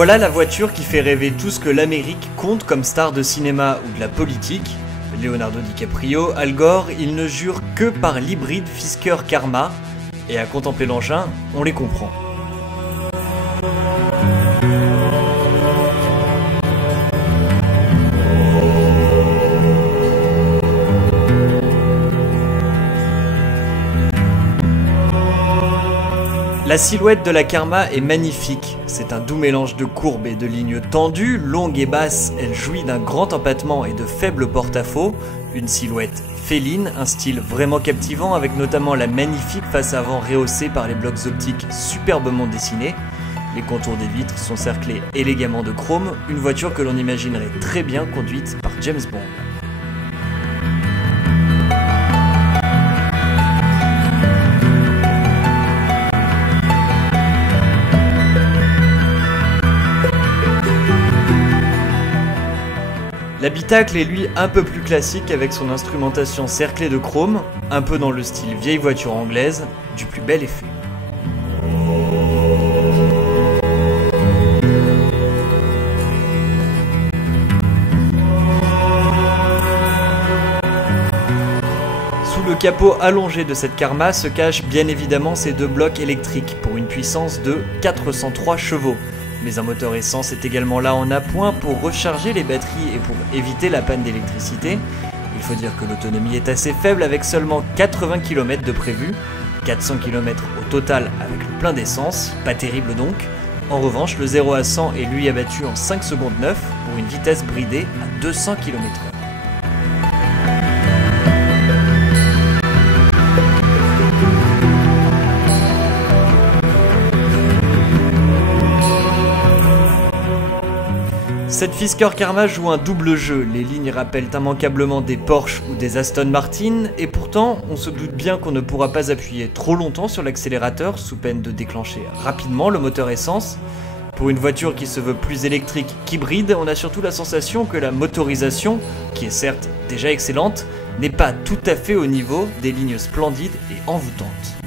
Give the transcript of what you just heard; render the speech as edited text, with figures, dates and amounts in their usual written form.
Voilà la voiture qui fait rêver tout ce que l'Amérique compte comme star de cinéma ou de la politique. Leonardo DiCaprio, Al Gore, ils ne jurent que par l'hybride Fisker Karma, et à contempler l'engin, on les comprend. La silhouette de la Karma est magnifique, c'est un doux mélange de courbes et de lignes tendues, longues et basses, elle jouit d'un grand empattement et de faibles porte-à-faux, une silhouette féline, un style vraiment captivant avec notamment la magnifique face avant rehaussée par les blocs optiques superbement dessinés. Les contours des vitres sont cerclés élégamment de chrome, une voiture que l'on imaginerait très bien conduite par James Bond. L'habitacle est lui un peu plus classique avec son instrumentation cerclée de chrome, un peu dans le style vieille voiture anglaise, du plus bel effet. Sous le capot allongé de cette Karma se cachent bien évidemment ces deux blocs électriques pour une puissance de 403 chevaux. Mais un moteur essence est également là en appoint pour recharger les batteries et pour éviter la panne d'électricité. Il faut dire que l'autonomie est assez faible avec seulement 80 km de prévu, 400 km au total avec le plein d'essence, pas terrible donc. En revanche, le 0 à 100 est lui abattu en 5 secondes 9 pour une vitesse bridée à 200 km/h. Cette Fisker Karma joue un double jeu, les lignes rappellent immanquablement des Porsche ou des Aston Martin, et pourtant on se doute bien qu'on ne pourra pas appuyer trop longtemps sur l'accélérateur sous peine de déclencher rapidement le moteur essence. Pour une voiture qui se veut plus électrique qu'hybride, on a surtout la sensation que la motorisation, qui est certes déjà excellente, n'est pas tout à fait au niveau des lignes splendides et envoûtantes.